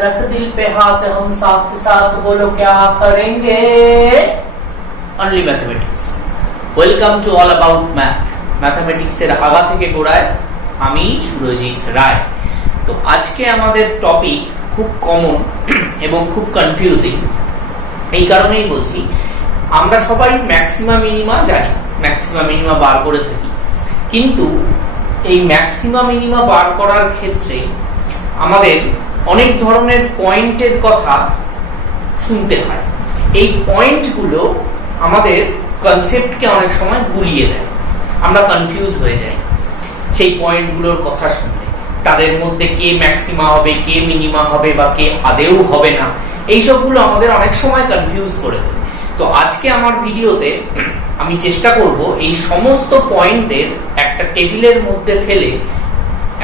रख दिल पे हाथ हम साथ साथ बोलो क्या करेंगे only mathematics. Welcome to all about math. ম্যাথমেটিক্সের আগা থেকে গোড়ায় আমি সুরজিৎ রায়। তো আজকে আমাদের টপিক খুব কমন এবং খুব কনফিউজিং। এই কারণেই বলছি, আমরা সবাই ম্যাক্সিমা মিনিমা জানি, ম্যাক্সিমা মিনিমা বার করে থাকি, কিন্তু এই ম্যাক্সিমা মিনিমা বার করার ক্ষেত্রে আমাদের অনেক ধরনের পয়েন্টের কথা শুনতে হয়। এই পয়েন্টগুলো আমাদের কনসেপ্টকে অনেক সময় গুলিয়ে দেয়, আমরা কনফিউজ হয়ে যাই সেই পয়েন্টগুলোর কথা শুনলে। তাদের মধ্যে কে ম্যাক্সিমা হবে, কে মিনিমা হবে, বা কে আদেও হবে না, এই সবগুলো আমাদের অনেক সময় কনফিউজ করে দেয়। তো আজকে আমার ভিডিওতে আমি চেষ্টা করব এই সমস্ত পয়েন্টদের একটা টেবিলের মধ্যে ফেলে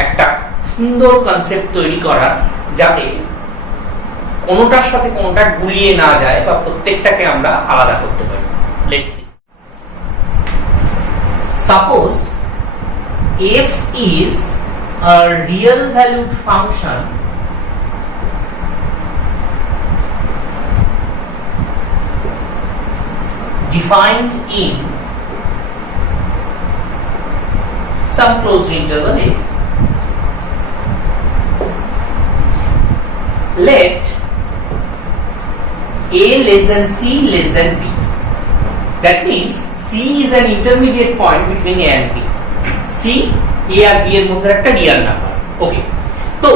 একটা সুন্দর কনসেপ্ট তৈরি করার, যাতে কোনোটার সাথে কোনোটা গুলিয়ে না যায় বা প্রত্যেকটাকে আমরা আলাদা করতে পারি। Let's see. Suppose f is a real valued function defined in some closed interval a. Let a less than c less than b. That means c is an intermediate point between a and b. c a আর b এর মধ্যে একটা real number. ওকে, তো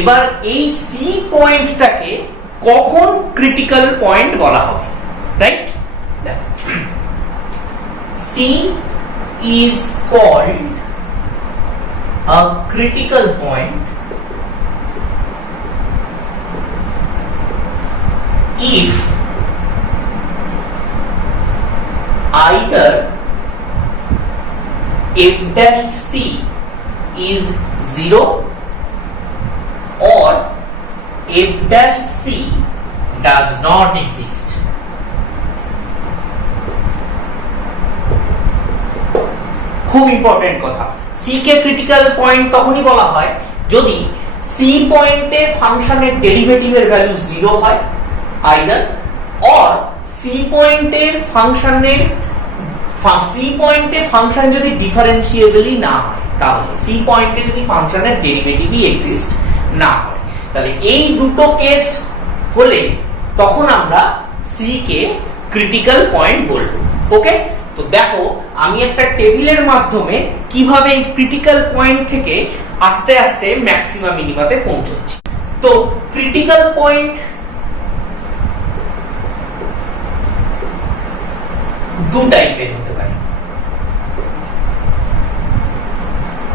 এবার এই c পয়েন্টটাকে কখন critical point বলা হবে, right? c is called a critical point if either f dash c is 0 or f dash c does not exist. খুব ইম্পর্টেন্ট কথা, c কে ক্রিটিক্যাল পয়েন্ট তখনই বলা হয় যদি c পয়েন্টে ফাংশনের ডেরিভেটিভের ভ্যালু 0 হয়, either or c পয়েন্টে ফাংশন যদি ডিফারেন্সিয়েবলই না হয়, তাহলে c পয়েন্টে যদি ফাংশনের ডেরিভেটিভই এক্সিস্ট না হয়, তাহলে এই দুটো কেস হলে তখন আমরা c কে ক্রিটিক্যাল পয়েন্ট বলবো। ওকে, তো দেখো আমি একটা টেবিলের মাধ্যমে কিভাবে এই ক্রিটিক্যাল পয়েন্ট থেকে আস্তে আস্তে ম্যাক্সিমা মিনিমাতে পৌঁছচ্ছি। তো ক্রিটিক্যাল পয়েন্ট দু টাইপের হতে পারে।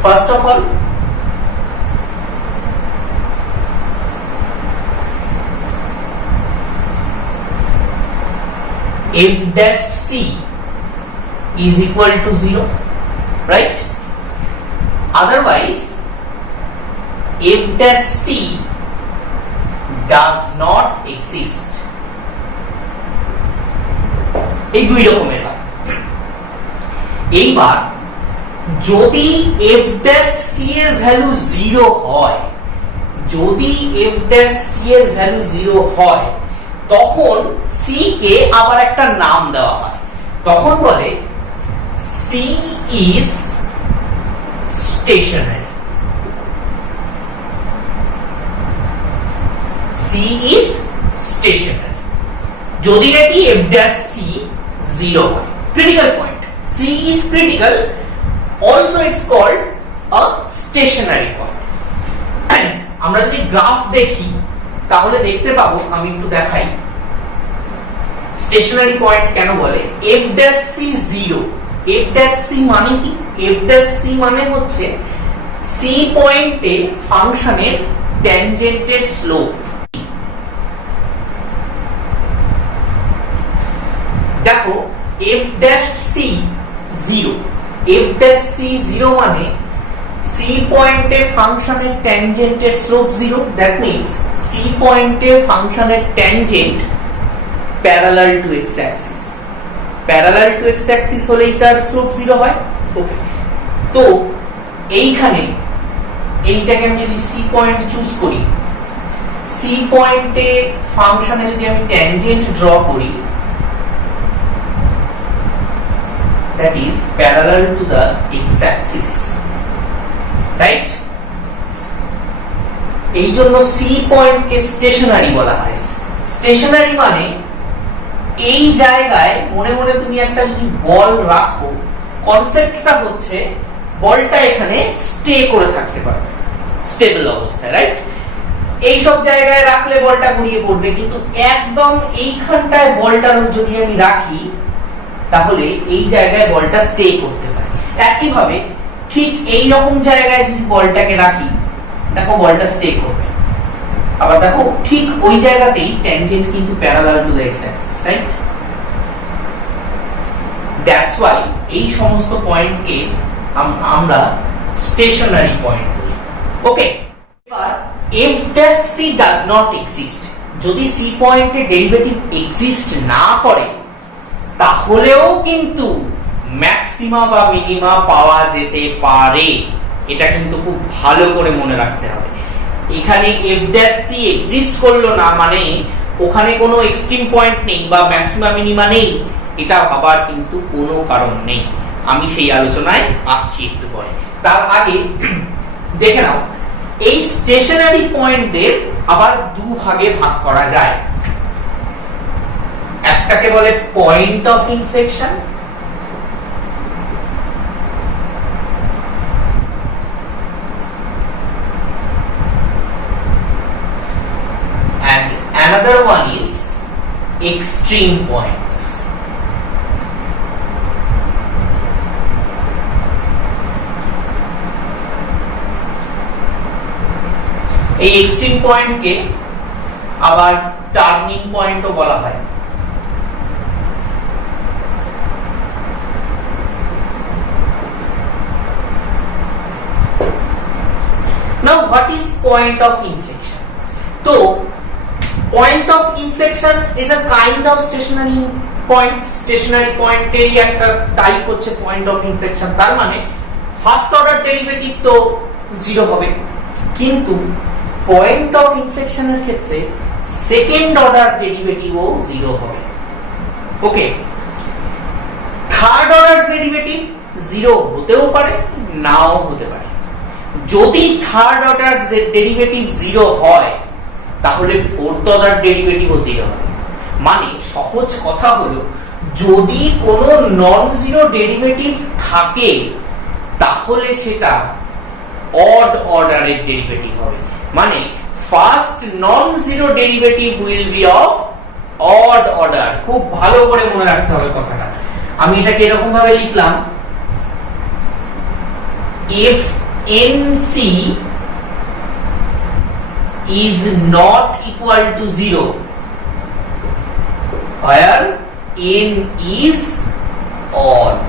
First of all, f dash c is equal to 0, right? Otherwise f dash c does not exist. এই দুই রকমের হয়। এইবার যদি f dash c এর ভ্যালু 0 হয়, যদি f dash c এর ভ্যালু 0 হয়, তখন c কে আবার একটা নাম দেওয়া হয়। তখন বলে c is stationary. c is stationary যদি নাকি f dash c 0 হয়, critical point. c is critical, also it's called a stationary point. আমরা যদি গ্রাফ দেখি তাহলে দেখতে পাবো, আমি একটু দেখাই স্টেশনারি পয়েন্ট কেন বলে। f dash c 0, f dash c মানে কি? f dash c মানে হচ্ছে c পয়েন্টে ফাংশনের ট্যানজেন্টের স্লোপ। দেখো f dash c 0, f dash c 0 মানে c পয়েন্টে ফাংশনের ট্যানজেন্টের স্লোপ 0। দ্যাট মিন্স c পয়েন্টে ফাংশনের tangent parallel to x Axis. Parallel to x Axis হলেই তার স্লোপ 0 হয়। ওকে, তো এইখানে এইটাকে আমি যদি c পয়েন্ট চুজ করি, সি পয়েন্টে ফাংশনে যদি আমি ট্যানজেন্ট ড্র করি, that is parallel to the x axis, right? এই জন্য সি পয়েন্টকে স্টেশনারি বলা হয়। স্টেশনারি মানে এই জায়গায় মনে মনে তুমি একটা যদি বল রাখো, কনসেপ্টটা হচ্ছে বলটা এখানে স্টে করে থাকতে পারবে স্টেবল অবস্থায়, রাইট? এই সব জায়গায় রাখলে বলটা ঘুরিয়ে পড়বে, কিন্তু একদম এইখানটায় বলটা যদি আমি রাখি তাহলে এই জায়গায় বলটা স্টে করতে পারে। একইভাবে ঠিক এই রকম জায়গায় যদি বলটাকে রাখি, দেখো বলটা স্টে করবে। আবার দেখো ঠিক ওই জায়গাতেই ট্যানজেন্ট কিন্তু parallel to the x Axis, right? That's why এই সমস্ত পয়েন্টকে আমরা স্টেশনারি পয়েন্ট বলি। ওকে, এবার f dash c does not exist, যদি c পয়েন্টে ডেরিভেটিভ এক্সিস্ট না করে তাহলেও কিন্তু ম্যাক্সিমা বা মিনিমা পাওয়া যেতে পারে। এটা কিন্তু খুব ভালো করে মনে রাখতে হবে। এখানে f dash c এক্সিস্ট করলো না মানে ওখানে কোনো এক্সট্রিম পয়েন্ট নেই বা ম্যাক্সিমা মিনিমা নেই, এটা ভাবার কিন্তু কোনো কারণ নেই। আমি সেই আলোচনায় আসছি একটু পরে। তার আগে দেখে নাও, এই স্টেশনারি পয়েন্টদের আবার দুভাগে ভাগ করা যায়। একটাকে বলে point of inflection, and another one is extreme points. এই এক্সট্রিম পয়েন্টকে আবার টার্নিং পয়েন্টও বলা হয়। Now what is point of inflection? তো point of inflection is a kind of stationary point. Stationary point এরই একটা টাইপ হচ্ছে point of inflection। তার মানে ফার্স্ট অর্ডার ডেরিভেটিভ তো জিরো হবে, কিন্তু পয়েন্ট অফ ইনফ্লেকশনের ক্ষেত্রে সেকেন্ড অর্ডার ডেরিভেটিভও জিরো হবে। ওকে, থার্ড অর্ডার ডেরিভেটিভ জিরো হতেও পারে, নাও হতে পারে। যদি থার্ড অর্ডার ডেরিভেটিভ জিরো হয় তাহলে ফোর্থ অর্ডার ডেরিভেটিভও জিরো হবে। মানে সহজ কথা হলো, যদি কোনো নন জিরো ডেরিভেটিভ থাকে তাহলে সেটা অড অর্ডারের ডেরিভেটিভ হবে। মানে first non zero derivative will be of odd order. খুব ভালো করে মনে রাখতে হবে কথাটা। আমি এটাকে এরকম ভাবে লিখলাম, if nc is not equal to 0 where n is odd,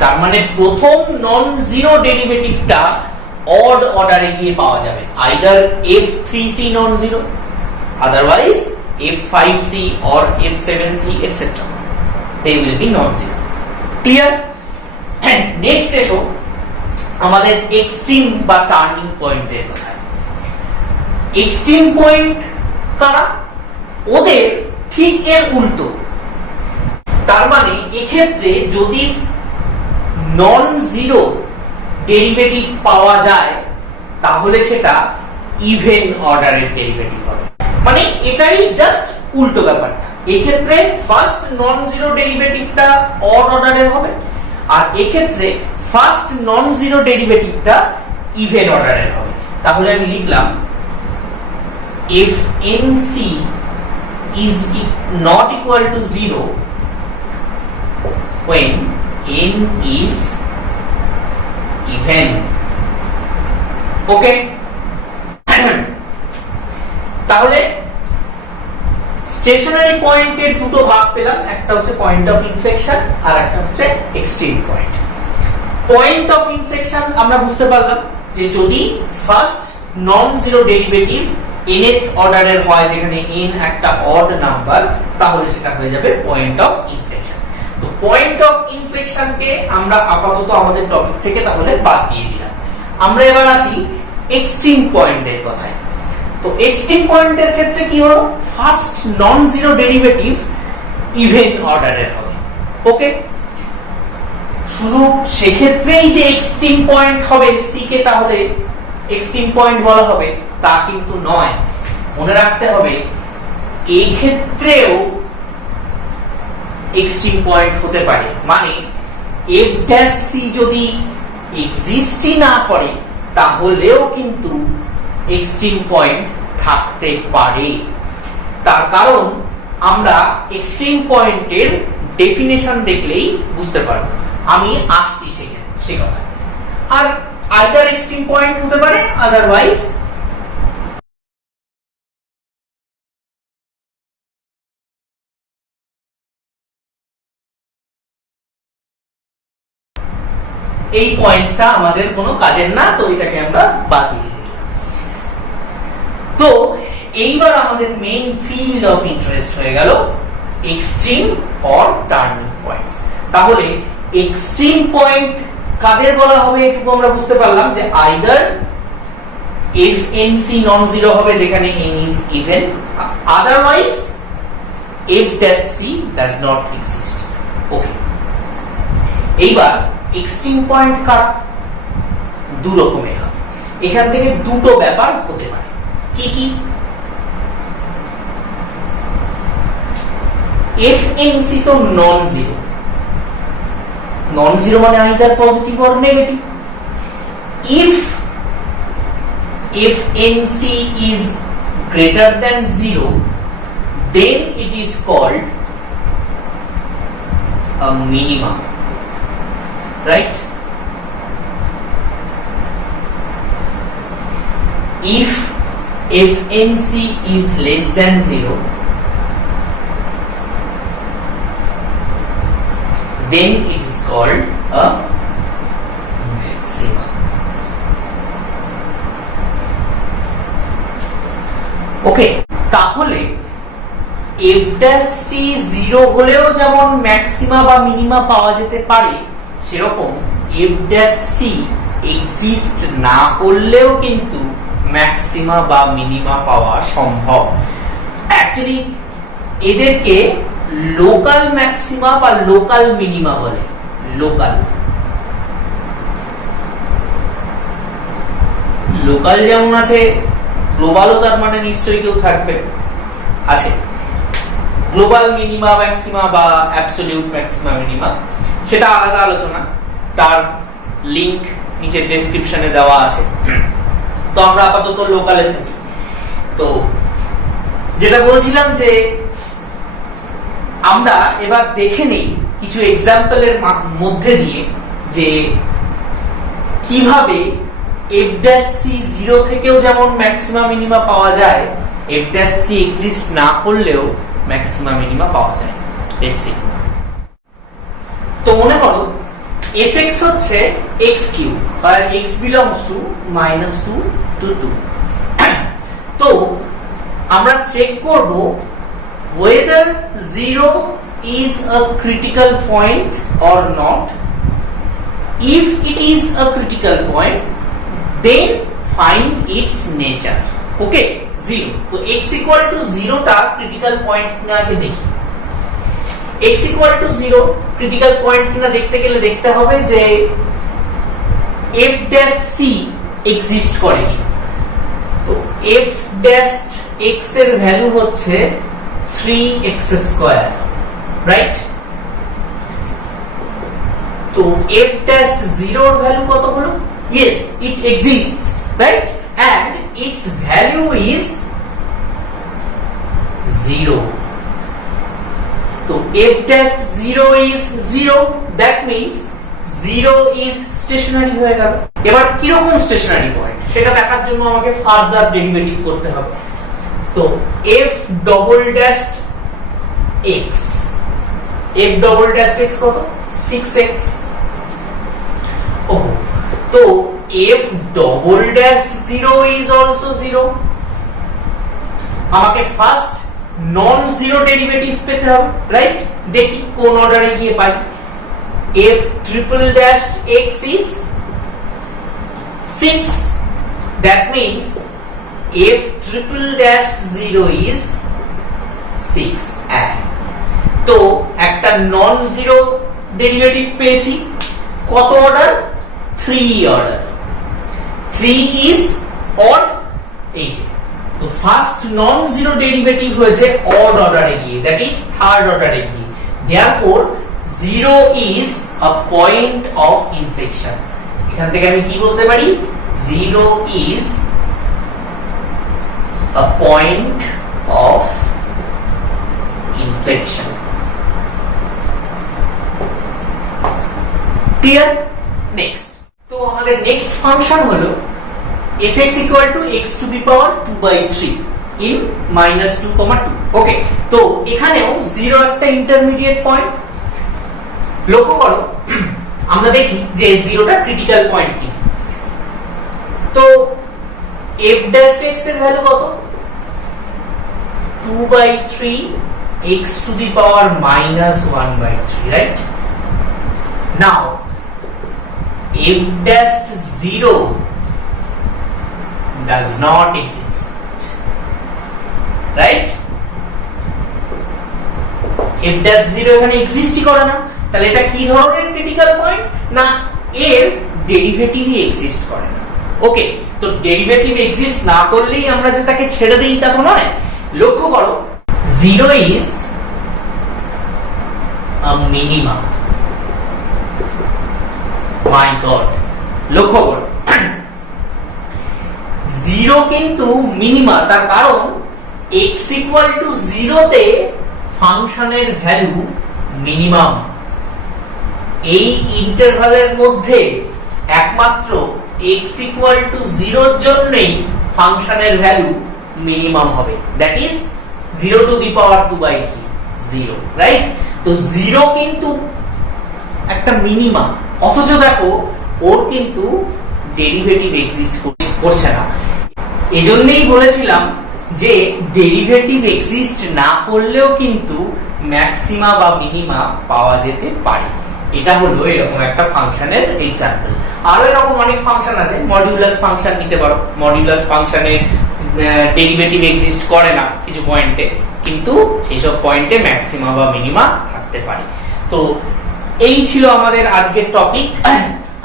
তার মানে প্রথম নন জিরো ডেরিভেটিভটা অড অর্ডারে গিয়ে পাওয়া যাবে। Either f3c non zero, otherwise f5c or f7c etc. they will be non zero. Clear? Next এসো আমাদের এক্সট্রিম বা টার্নিং পয়েন্টের কথা। এক্সট্রিম পয়েন্ট কারা? ওদের ঠিক এর উল্টো। তার মানে এক্ষেত্রে যদি নন জিরো ডেরিভেটিভ পাওয়া যায় তাহলে সেটা ইভেন অর্ডারের ডেরিভেটিভ হবে। মানে এটারই জাস্ট উল্টো ব্যাপারটা। এক্ষেত্রে ফার্স্ট নন জিরো ডেরিভেটিভটা অড অর্ডারের হবে, আর এক্ষেত্রে ফার্স্ট নন জিরো ডেরিভেটিভটা ইভেন অর্ডারের হবে। তাহলে আমি লিখলাম if nc is not equal to 0 when n is even. ওকে, তাহলে স্টেশনারি পয়েন্টের দুটো ভাগ পেলাম, একটা হচ্ছে পয়েন্ট অফ ইনফ্লেকশন আর একটা হচ্ছে extreme point. Point of inflection আমরা বুঝতে পারলাম যে যদি first non zero derivative nth অর্ডারের হয়, যেখানে n একটা অড নাম্বার, তাহলে সেটা হয়ে যাবে পয়েন্ট অফ ইনফ্লেকশন। তো পয়েন্ট অফ ইনফ্লেকশনকে আমরা আপাতত আমাদের টপিক থেকে তাহলে বাদ দিয়ে দিলাম। আমরা এবার আসি এক্সট্রিম পয়েন্টের কথায়। তো এক্সট্রিম পয়েন্টের ক্ষেত্রে কি হলো, first non zero derivative even অর্ডারের হবে। ওকে, শুধু সেক্ষেত্রেই যে এক্সট্রিম পয়েন্ট হবে সি কে তাহলে এক্সট্রিম পয়েন্ট বলা হবে তা কিন্তু নয়। মনে রাখতে হবে এই ক্ষেত্রেও এক্সট্রিম পয়েন্ট হতে পারে, মানে এফ ড্যাশ সি যদি এক্সিস্টই না করে তাহলেও কিন্তু এক্সট্রিম পয়েন্ট থাকতে পারে। তার কারণ আমরা এক্সট্রিম পয়েন্টের ডেফিনেশন দেখলেই বুঝতে পারবো। আমি আসছি সে কথা। আর আইদার এক্সট্রিম পয়েন্ট হতে পারে, আদারওয়াইজ এই পয়েন্টটা আমাদের কোনো কাজের না, তো এটাকে আমরা বাদ দিয়ে দিলাম। তো এইবার আমাদের মেইন ফিল্ড অফ ইন্টারেস্ট হয়ে গেল এক্সট্রিম অর টার্নিং পয়েন্টস। তাহলে এক্সট্রিম পয়েন্ট কাদের বলা হবে এটুকু আমরা বুঝতে পারলাম যে either F N C non zero হবে যেখানে n is even, otherwise f dash c does not exist. ওকে, এইবার এক্সট্রিম পয়েন্ট কারা? দু রকমের হয়, এখান থেকে দুটো ব্যাপার হতে পারে। কি কি? এফ এন সি তো নন জিরো, নন জিরো মানে either positive or negative. If fnc is greater than 0, then it is called a minimum, right? If fnc is less than 0, then it is called a maximum. ওকে, তাহলে f dash c 0 হলেও যেমন maxima বা minima পাওয়া যেতে পারে, সেরকম f dash c exist না করলেও কিন্তু ম্যাক্সিমা বা মিনিমা পাওয়া সম্ভব। অ্যাকচুয়ালি এদেরকে লোকাল ম্যাক্সিমা বা লোকাল মিনিমা বলে। লোকাল লোকাল যেমন আছে, গ্লোবালও তার মানে নিশ্চয়ই কেউ থাকবে, আছে। গ্লোবাল মিনিমা ম্যাক্সিমা বা অ্যাবসলিউট ম্যাক্সিমা মিনিমা সেটা আলাদা আলোচনা, তার লিংক নিচে ডেসক্রিপশনে দেওয়া আছে। তো আমরা আপাতত লোকালে থাকি। তো যেটা বলছিলাম যে আমরা এবার দেখে নেই কিছু এক্সাম্পলের মধ্যে দিয়ে যে কিভাবে f dash c 0 থেকেও যেমন ম্যাক্সিমা মিনিমা পাওয়া যায়, f dash c এক্সিস্ট না করলেও ম্যাক্সিমা মিনিমা পাওয়া যায়। Let's see. তো মনে করো fx হচ্ছে x কিউব আর x belongs to -2 to 2। তো আমরা চেক করব whether 0 is a critical point or not. If it is a critical point, then find its nature. Okay, 0. তো x equal to 0 টা ক্রিটিক্যাল পয়েন্ট কিনা আগে দেখি। x equal to 0 critical point কিনা দেখতে গেলে দেখতে হবে যে f dash c এক্সিস্ট করে কি। তো f dash x এর ভ্যালু হচ্ছে 3x², রাইট? তো f dash 0 এর ভ্যালু কত হলো? Yes, it exists, right? And its value is 0. So f dash 0 is 0, that means 0 is stationary হয়ে গেল। এবার কি রকম স্টেশনারি পয়েন্ট সেটা দেখার জন্য আমাকে ফার্দার ডেরিভেটিভ করতে হবে। তো f double dash x, f double dash x কত? 6x। ওহ, তো f double dash 0 is also 0। আমাকে ফার্স্ট নন জিরো ডেরিভেটিভ পেতে হবে, রাইট? দেখি কোন অর্ডারে গিয়ে পাই। f triple dash x is 6, that means f triple dash 0 is 6 তো একটা নন জিরো ডেরিভেটিভ পেয়েছি কত অর্ডার 3 অর্ডার 3 is odd এই যে তো ফার্স্ট নন জিরো ডেরিভেটিভ হয়েছে অড অর্ডারে গিয়ে দ্যাট ইজ থার্ড অর্ডারে গিয়ে therefore 0 is a point of inflection এখান থেকে আমি কি বলতে পারি 0 is a point of inflection clear next তো আমাদের নেক্সট ফাংশন হলো fx equal to x to the power 2 by 3 in minus 2, 2 ওকে তো এখানেও 0 একটা ইন্টারমিডিয়েট পয়েন্ট লক্ষ্য করো আমরা দেখি যে 0 টা ক্রিটিক্যাল পয়েন্ট কি তো f dash x এর ভ্যালু কত 2 by 3 x to the power minus 1 by 3 right now f dash 0 does not exist right f dash 0 এখানে এক্সিস্টই করে না তাহলে এটা কি ধরনের ক্রিটিক্যাল পয়েন্ট না এর ডেরিভেটিভই এক্সিস্ট করে না ওকে তো ডেরিভেটিভ এক্সিস্ট না করলেই আমরা যে তাকে ছেড়ে দেই তা তো নয় লক্ষ্য করো 0 is a minimum my god লক্ষ্য করো 0 কিন্তু মিনিমা তার কারণ x equal to 0 তে ফাংশনের ভ্যালু মিনিমাম এই ইন্টারভালের মধ্যে একমাত্র x equal to 0 এর জন্যই ফাংশনের ভ্যালু মিনিমাম হবে that is 0 to the power 2 by 3 0 right তো 0 কিন্তু একটা মিনিমাম অথচ দেখো ওর কিন্তু ডেরিভেটিভ এক্সিস্ট করছে না এজন্যই বলেছিলাম যে ডেরিভেটিভ এক্সিস্ট না করলেও কিন্তু ম্যাক্সিমা বা মিনিমা পাওয়া যেতে পারে এটা হলো এরকম একটা ফাংশনের এক্সাম্পল আরো এরকম অনেক ফাংশন আছে মডিউলাস ফাংশন নিতে পারো মডিউলাস ফাংশনে ডেরিভেটিভ এক্সিস্ট করে না কিছু পয়েন্টে কিন্তু সেই সব পয়েন্টে ম্যাক্সিমা বা মিনিমা থাকতে পারে তো এই ছিল আমাদের আজকের টপিক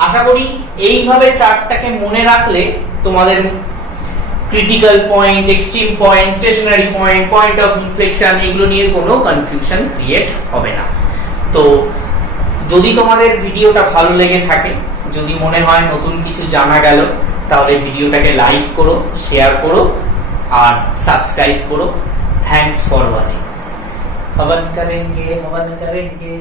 আশা করি এইভাবে চার্টটাকে মনে রাখলে তোমাদের critical point extreme point stationary point point of inflection এগুলো নিয়ে কোনো কনফিউশন ক্রিয়েট হবে না তো যদি তোমাদের ভিডিওটা ভালো লেগে থাকে যদি মনে হয় নতুন কিছু জানা গেল তাহলে ভিডিওটাকে লাইক করো শেয়ার করো আর সাবস্ক্রাইব করো থ্যাঙ্কস ফর ওয়াচিং হवन करेंगे